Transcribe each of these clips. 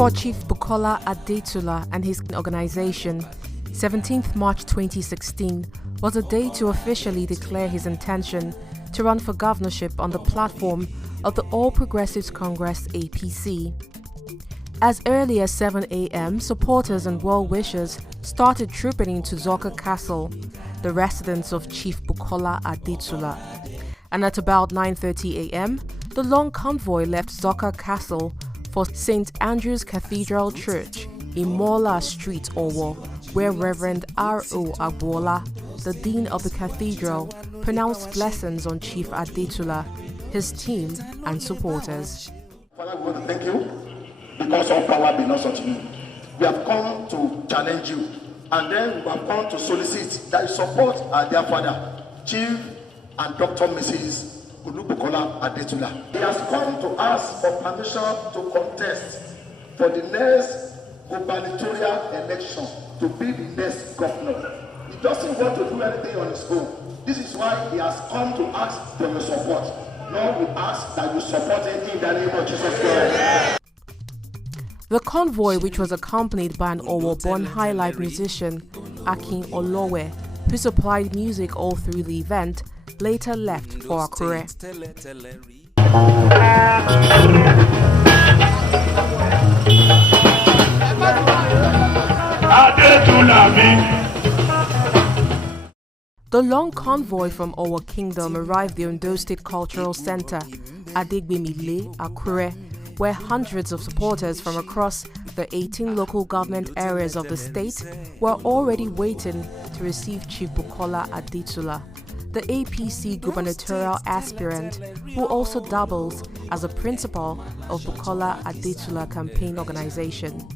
For Chief Bukola Adetula and his organization, 17th March 2016 was a day to officially declare his intention to run for governorship on the platform of the All Progressives Congress APC. As early as 7 a.m., supporters and well-wishers started trooping into Zoka Castle, the residence of Chief Bukola Adetula. And at about 9:30 a.m., the long convoy left Zoka Castle for St. Andrew's Cathedral Church in Mola Street, Owo, where Reverend R.O. Agbola, the Dean of the Cathedral, pronounced blessings on Chief Adetula, his team and supporters. Father, we want to thank you because all power belongs unto you. We have come to challenge you, and then we have come to solicit that you support our dear Father, Chief and Dr. Mrs. Bukola Adetula. He has come to ask for permission to contest for the next gubernatorial election to be the next governor. He doesn't want to do anything on his own. This is why he has come to ask for your support. Lord, we ask that you support him in the name of Jesus Christ. The convoy, which was accompanied by an Owo-born high-life musician, Akin Olowe, who supplied music all through the event, later left for Akure. The long convoy from Owo Kingdom arrived at the Ondo State Cultural Center, Adegbemile, Akure, where hundreds of supporters from across the 18 local government areas of the state were already waiting to receive Chief Bukola Adetula, the APC gubernatorial aspirant who also doubles as a principal of Bukola Adetula campaign organization.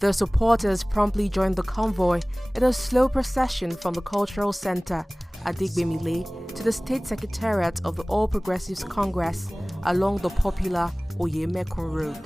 The supporters promptly joined the convoy in a slow procession from the cultural center Adegbemile to the state secretariat of the All Progressives Congress along the popular Oyemekun Road.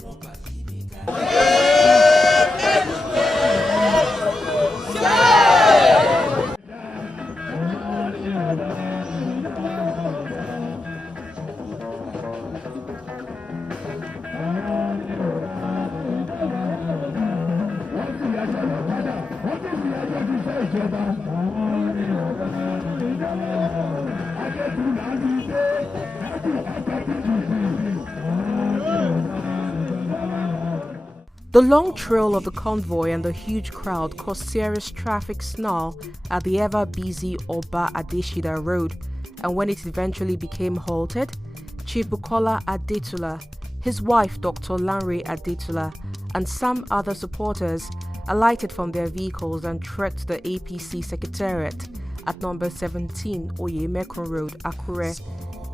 The long trail of the convoy and the huge crowd caused serious traffic snarl at the ever-busy Oba Adeshida Road, and when it eventually became halted, Chief Bukola Adetula, his wife Dr. Lanre Adetula, and some other supporters alighted from their vehicles and trekked to the APC Secretariat at number 17 Oyemekun Road, Akure,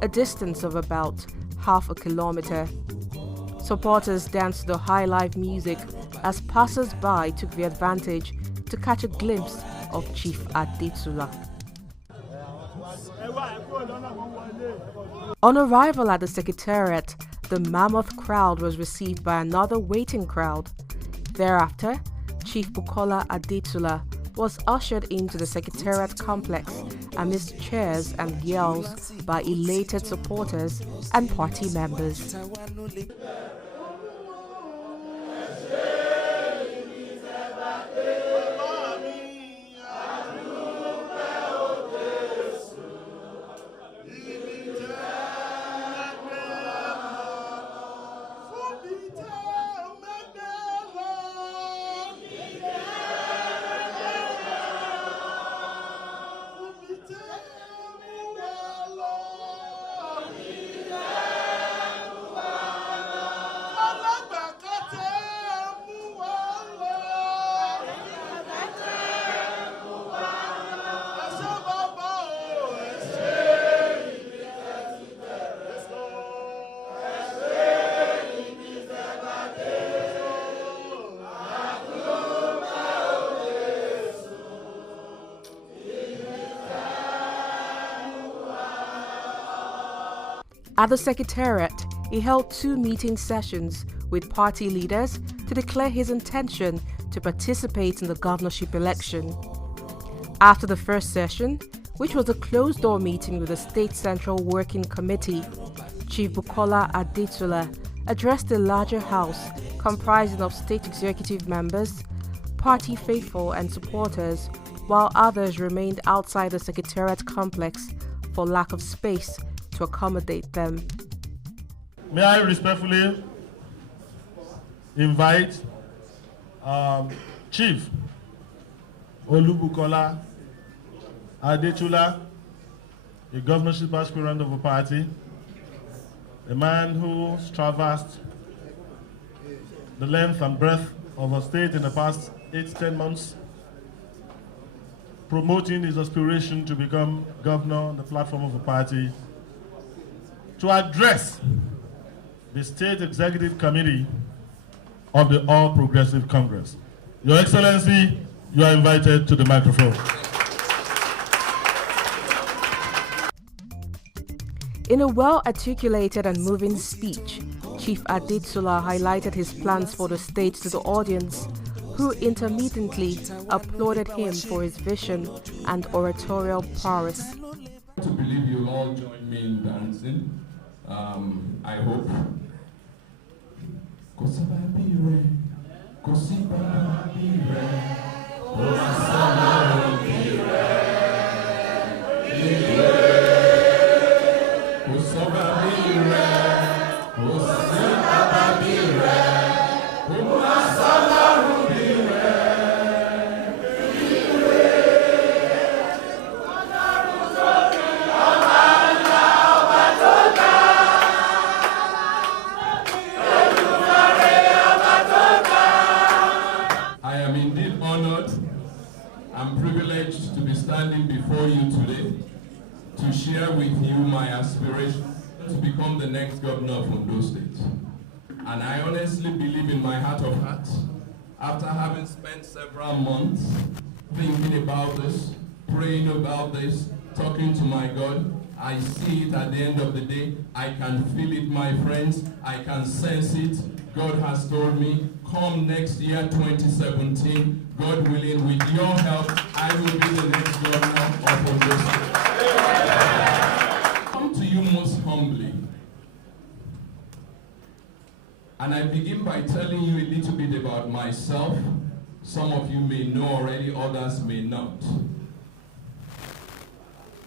a distance of about half a kilometer. Supporters danced to the high-life music as passers-by took the advantage to catch a glimpse of Chief Adetula. On arrival at the Secretariat, the mammoth crowd was received by another waiting crowd. Thereafter, Chief Bukola Adetula was ushered into the Secretariat complex amidst cheers and yells by elated supporters and party members. At the Secretariat, he held 2 meeting sessions with party leaders to declare his intention to participate in the governorship election. After the first session, which was a closed-door meeting with the State Central Working Committee. Chief BUKOLA ADETULA addressed the larger house comprising of state executive members, party faithful and supporters, while others remained outside the Secretariat complex for lack of space to accommodate them. May I respectfully invite Chief BUKOLA ADETULA, a governorship aspirant of a party, a man who's traversed the length and breadth of our state in the past 8 to 10 months, promoting his aspiration to become governor on the platform of the party, to address the State Executive Committee of the All Progressive Congress. Your Excellency, you are invited to the microphone. In a well-articulated and moving speech, Chief ADETULA highlighted his plans for the state to the audience, who intermittently applauded him for his vision and oratorial prowess. To believe you'll all join me in dancing. I hope. I'm privileged to be standing before you today to share with you my aspiration to become the next governor of Ondo State. And I honestly believe in my heart of hearts, after having spent several months thinking about this, praying about this, talking to my God, I see it at the end of the day. I can feel it, my friends. I can sense it. God has told me, come next year, 2017, God willing, with your help, I will be the next governor of Ondo State. I come to you most humbly. And I begin by telling you a little bit about myself. Some of you may know already, others may not.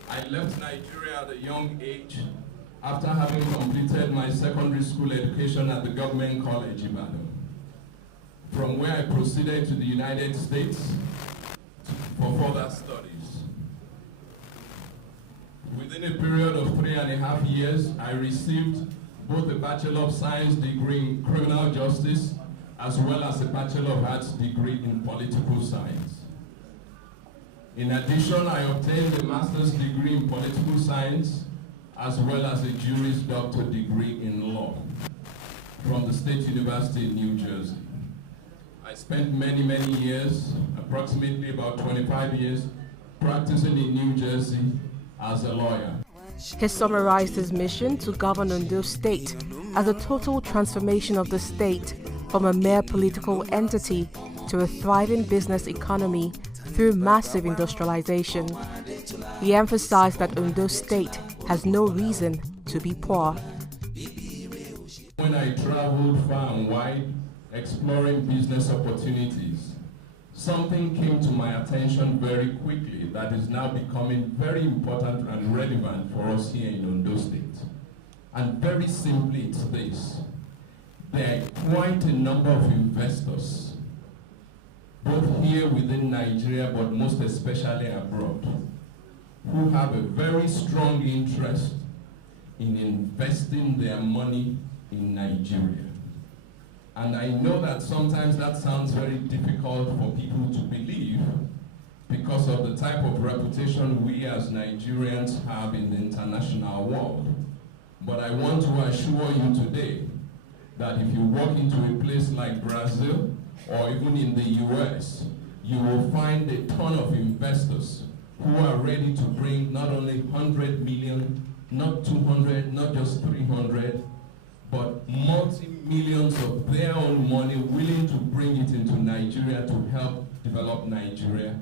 I left Nigeria at a young age after having completed my secondary school education at the Government College, Ibadan, from where I proceeded to the United States for further studies. Within a period of 3.5 years, I received both a Bachelor of Science degree in Criminal Justice as well as a Bachelor of Arts degree in Political Science. In addition, I obtained a Master's degree in Political Science as well as a Juris Doctor degree in Law from the State University in New Jersey. I spent many, many years, approximately about 25 years, practicing in New Jersey as a lawyer. He summarized his mission to govern Ondo State as a total transformation of the state from a mere political entity to a thriving business economy through massive industrialization. He emphasized that Ondo State has no reason to be poor. When I traveled far and wide, exploring business opportunities, something came to my attention very quickly that is now becoming very important and relevant for us here in Ondo State. And very simply, it's this. There are quite a number of investors, both here within Nigeria, but most especially abroad, who have a very strong interest in investing their money in Nigeria. And I know that sometimes that sounds very difficult for people to believe because of the type of reputation we as Nigerians have in the international world. But I want to assure you today that if you walk into a place like Brazil or even in the US, you will find a ton of investors who are ready to bring not only 100 million, not 200, not just 300, but multi-millions of their own money willing to bring it into Nigeria to help develop Nigeria.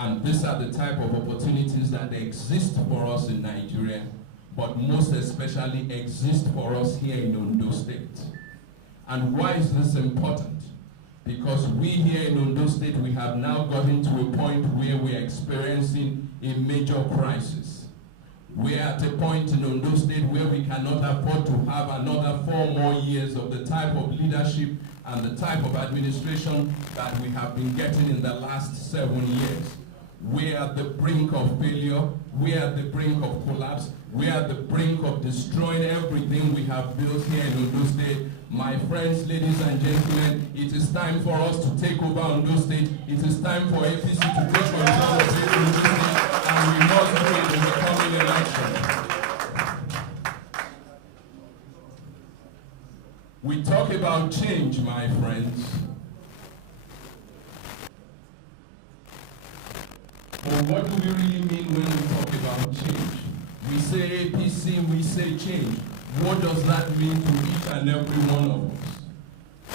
And these are the type of opportunities that exist for us in Nigeria, but most especially exist for us here in Ondo State. And why is this important? Because we here in Ondo State, we have now gotten to a point where we are experiencing a major crisis. We are at a point in Ondo State where we cannot afford to have another 4 more years of the type of leadership and the type of administration that we have been getting in the last 7 years. We are at the brink of failure. We are at the brink of collapse. We are at the brink of destroying everything we have built here in Ondo State. My friends, ladies and gentlemen, it is time for us to take over Ondo State. It is time for APC to take control of Ondo State, and we must do it in the coming election. We talk about change, my friends. But what do we really mean when we talk about change? We say APC, we say change. What does that mean to each and every one of us?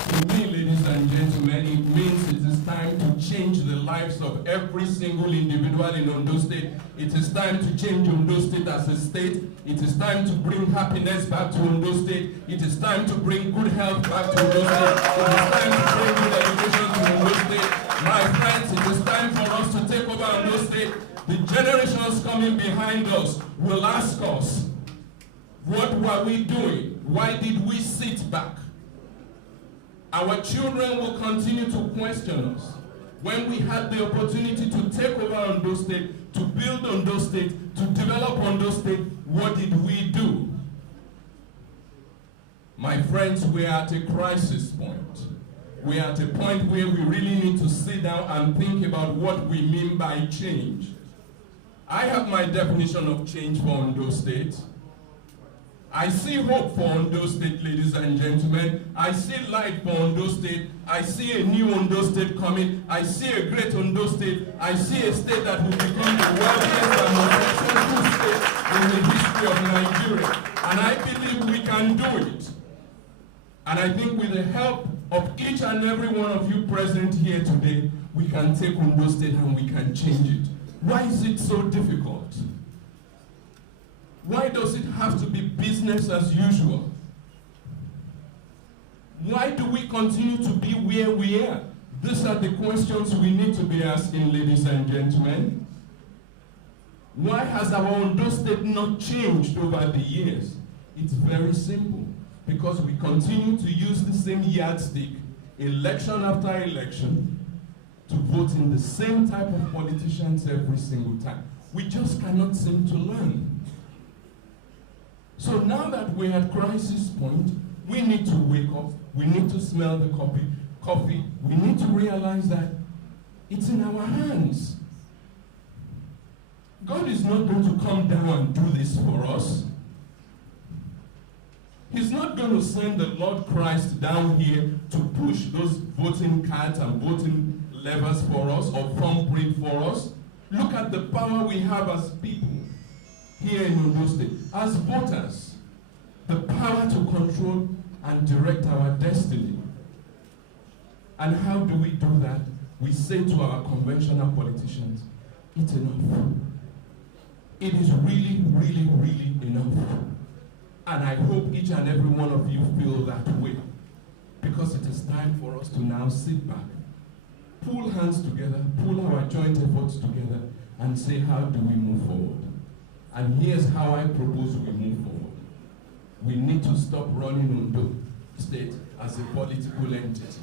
To me, ladies and gentlemen, it means it is time to change the lives of every single individual in Ondo State. It is time to change Ondo State as a state. It is time to bring happiness back to Ondo State. It is time to bring good health back to Ondo State. It is time to bring good education to Ondo State. My friends, it is time for us to take over Ondo State. The generations coming behind us will ask us, what were we doing? Why did we sit back? Our children will continue to question us. When we had the opportunity to take over Ondo State, to build Ondo State, to develop Ondo State, what did we do? My friends, we are at a crisis point. We are at a point where we really need to sit down and think about what we mean by change. I have my definition of change for Ondo State. I see hope for Ondo State, ladies and gentlemen. I see light for Ondo State. I see a new Ondo State coming. I see a great Ondo State. I see a state that will become the wealthiest and most successful state in the history of Nigeria. And I believe we can do it. And I think with the help of each and every one of you present here today, we can take Ondo State and we can change it. Why is it so difficult? Why does it have to be business as usual? Why do we continue to be where we are? These are the questions we need to be asking, ladies and gentlemen. Why has our Ondo State not changed over the years? It's very simple. Because we continue to use the same yardstick, election after election, to vote in the same type of politicians every single time. We just cannot seem to learn. So now that we're at crisis point, we need to wake up, we need to smell the coffee, we need to realize that it's in our hands. God is not going to come down and do this for us. He's not going to send the Lord Christ down here to push those voting cards and voting levers for us or thumbprint for us. Look at the power we have as people here in Ondo State, as voters. The power to control and direct our destiny. And how do we do that? We say to our conventional politicians, it's enough. It is really, really, really enough. And I hope each and every one of you feel that way. Because it is time for us to now sit back, pull hands together, pull our joint efforts together, and say, how do we move forward? And here's how I propose we move forward. We need to stop running Ondo State as a political entity.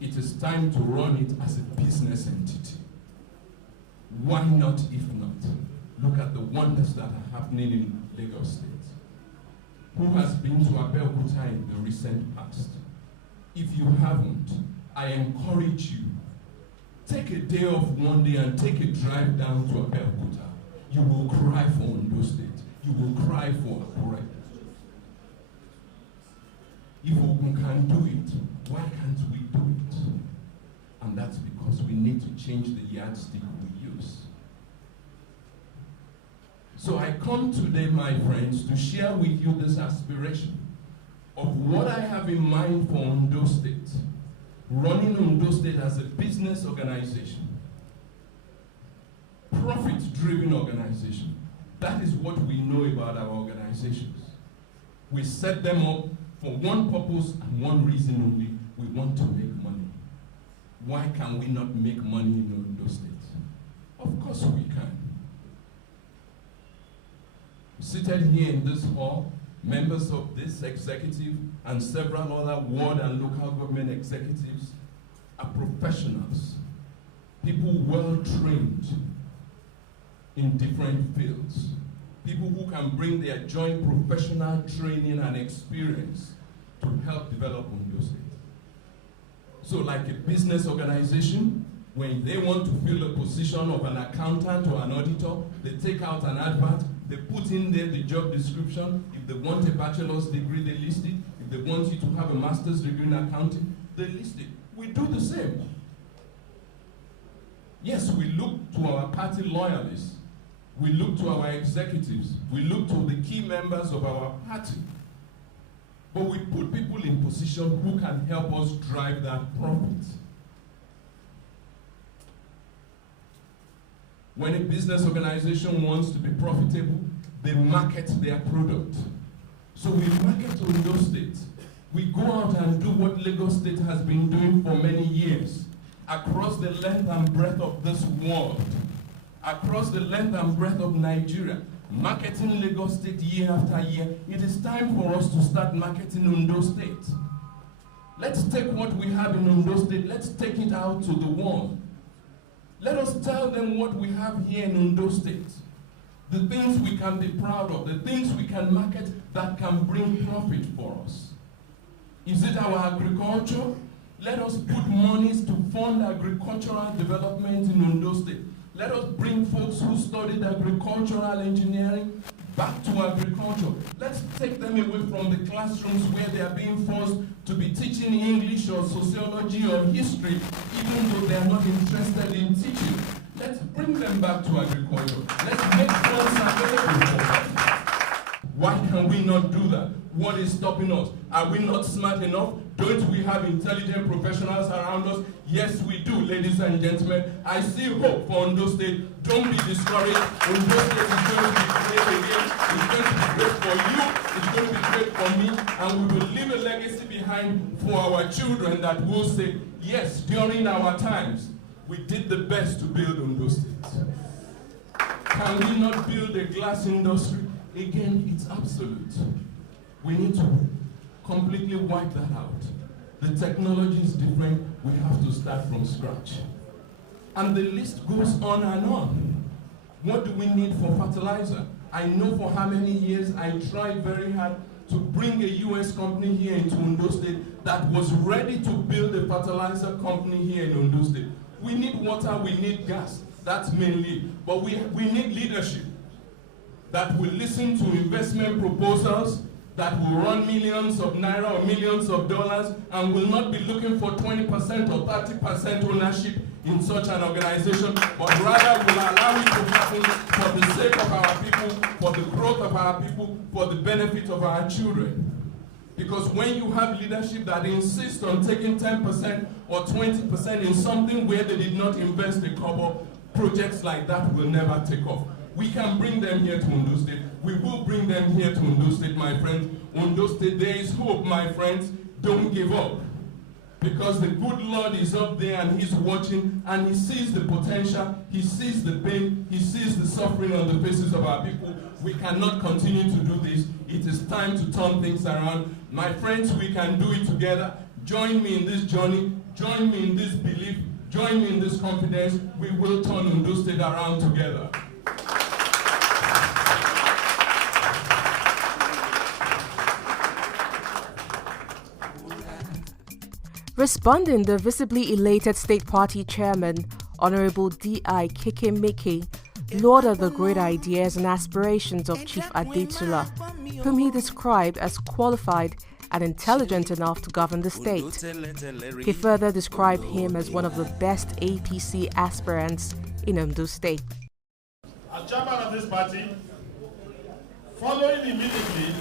It is time to run it as a business entity. Why not, if not? Look at the wonders that are happening in Lagos State. Who has been to Abeokuta in the recent past? If you haven't, I encourage you, take a day off one day and take a drive down to Abeokuta. You will cry for Ondo State. You will cry for Akure. If Ogun can do it, why can't we do it? And that's because we need to change the yardstick we use. So I come today, my friends, to share with you this aspiration of what I have in mind for Ondo State, running Ondo State as a business organization. profit-driven organization. That is what we know about our organizations. We set them up for one purpose and one reason only. We want to make money. Why can we not make money in Ondo State? Of course we can. Seated here in this hall, members of this executive and several other ward and local government executives are professionals, people well trained in different fields, people who can bring their joint professional training and experience to help develop Ondo State. So like a business organization, when they want to fill a position of an accountant or an auditor, they take out an advert, they put in there the job description. If they want a bachelor's degree, they list it. If they want you to have a master's degree in accounting, they list it. We do the same. Yes, we look to our party loyalists. We look to our executives. We look to the key members of our party. But we put people in position who can help us drive that profit. When a business organization wants to be profitable, they market their product. So we market to Ondo State. We go out and do what Lagos State has been doing for many years, across the length and breadth of this world, across the length and breadth of Nigeria, marketing Lagos State year after year. It is time for us to start marketing Ondo State. Let's take what we have in Ondo State, let's take it out to the world. Let us tell them what we have here in Ondo State. The things we can be proud of, the things we can market that can bring profit for us. Is it our agriculture? Let us put monies to fund agricultural development in Ondo State. Let us bring folks who studied agricultural engineering back to agriculture. Let's take them away from the classrooms where they are being forced to be teaching English or sociology or history, even though they are not interested in teaching. Let's bring them back to agriculture. Let's make funds available for them. Why can we not do that? What is stopping us? Are we not smart enough? Don't we have intelligent professionals around us? Yes, we do, ladies and gentlemen. I see hope for Ondo State. Don't be discouraged. Ondo State is going to be great again. It's going to be great for you. It's going to be great for me. And we will leave a legacy behind for our children that will say, yes, during our times, we did the best to build Ondo State. Can we not build a glass industry? Again, it's absolute. We need to completely wipe that out. The technology is different. We have to start from scratch. And the list goes on and on. What do we need for fertilizer? I know for how many years I tried very hard to bring a US company here into Ondo State that was ready to build a fertilizer company here in Ondo State. We need water, we need gas. That's mainly. But we need leadership that will listen to investment proposals, that will run millions of naira or millions of dollars and will not be looking for 20% or 30% ownership in such an organization, but rather will allow it to happen for the sake of our people, for the growth of our people, for the benefit of our children. Because when you have leadership that insists on taking 10% or 20% in something where they did not invest a kobo, projects like that will never take off. We can bring them here to Ondo State. We will bring them here to Ondo State, my friends. Ondo State, there is hope, my friends. Don't give up. Because the good Lord is up there and he's watching and he sees the potential, he sees the pain, he sees the suffering on the faces of our people. We cannot continue to do this. It is time to turn things around. My friends, we can do it together. Join me in this journey. Join me in this belief. Join me in this confidence. We will turn Ondo State around together. Responding, the visibly elated State Party Chairman, Honorable D.I. Kekemeke, lauded the great ideas and aspirations of Chief Adetula, whom he described as qualified and intelligent enough to govern the state. He further described him as one of the best APC aspirants in Ondo State. As chairman of this party, following immediately,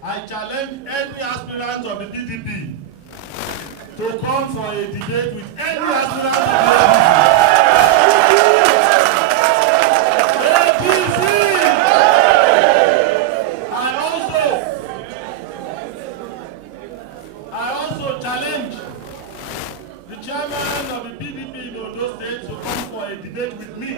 I challenge any aspirant of the PDP to come for a debate with any aspirant of the PDP. chairman of the PDP in Ondo State to come for a debate with me.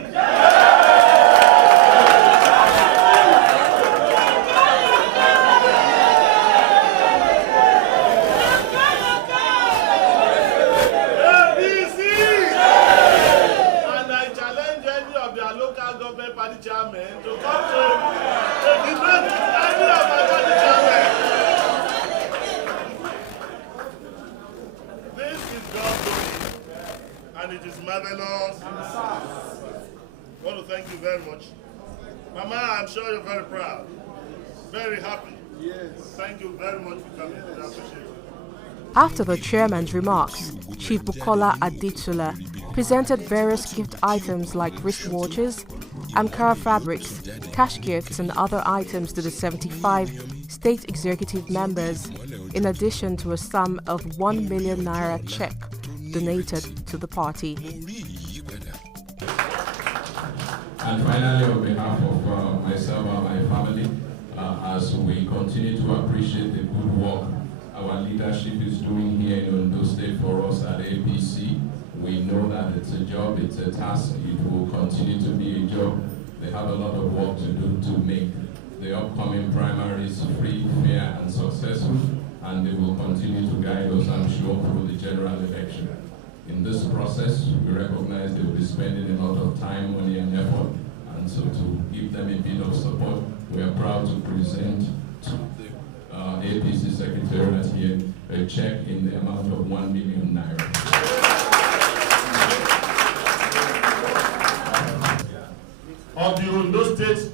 Party chairman to come to a debate with any of my party chairman. This is God's doing, and it is marvelous. I want to thank you very much. Mama, I'm sure you're very proud, very happy. Yes. Thank you very much for coming. I appreciate it. After the chairman's remarks, Chief Bukola Adetula presented various gift items like wristwatches, Ankara fabrics, cash gifts and other items to the 75 state executive members, in addition to a sum of 1 million naira check donated to the party. And finally, on behalf of myself and my family, as we continue to appreciate the good work our leadership is doing here in Ondo State for us at APC, we know that it's a job, it's a task, it will continue to be a job. They have a lot of work to do to make the upcoming primaries free, fair, and successful, and they will continue to guide us, I'm sure, through the general election. In this process, we recognize they will be spending a lot of time, money, and effort, and so to give them a bit of support, we are proud to present to the APC Secretariat here a check in the amount of 1 million naira. Of the Ondo State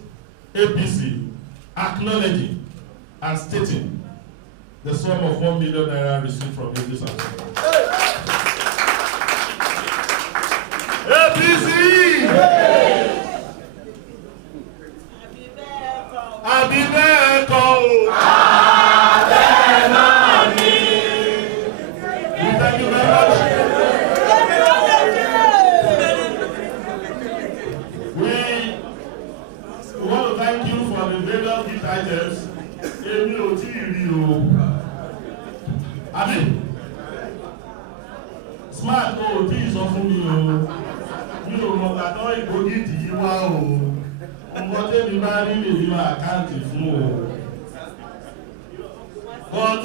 APC acknowledging and stating the sum of 1 million naira received from APC. APC! Abibeko! Thank you very much. We want to thank you for the various gift items. Smart is often you know that all you go get you but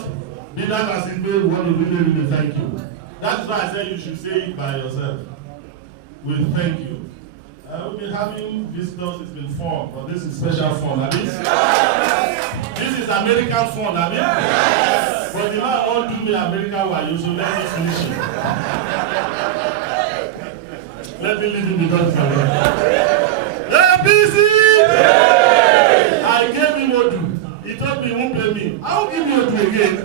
be that as it may, we want to really thank you. That's why I said you should say it by yourself. We thank you. We've been having visitors, it's been fun, but this is special fun. This is American fun, yes. But the man won't do me American while so let me finish it. Let me leave him because APC! I gave him Odu. He told me he won't pay me. I will give you Odu again.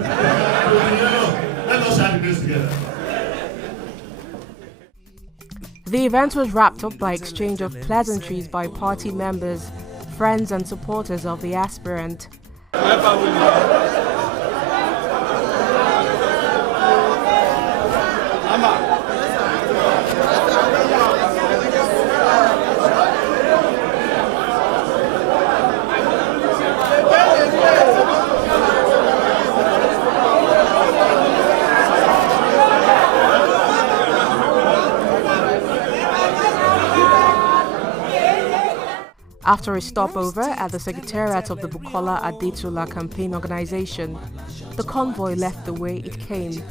Let us share the grace together. The event was wrapped up by exchange of pleasantries by party members, friends and supporters of the aspirant. After a stopover at the secretariat of the Bukola Adetula campaign organization, the convoy left the way it came.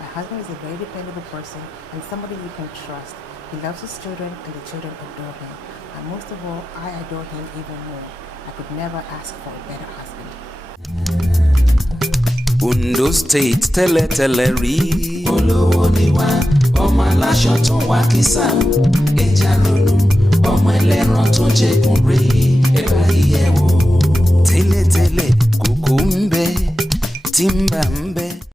My husband is a very dependable person and somebody you can trust. He loves his children and the children adore him. And most of all, I adore him even more. I could never ask for a better husband. Ondo State tẹ́lẹ̀tẹ́lẹ̀ rí olówó ni wá ọmọ aláṣọ tó wá kìsà ẹja ronú ọmọ ẹlẹ́ran tó jẹ̀kùn rè ẹ̀bà ìyẹ̀wò. Tẹ́lẹ̀tẹ́lẹ̀ kòkó ń bẹ tí ń bà ń bẹ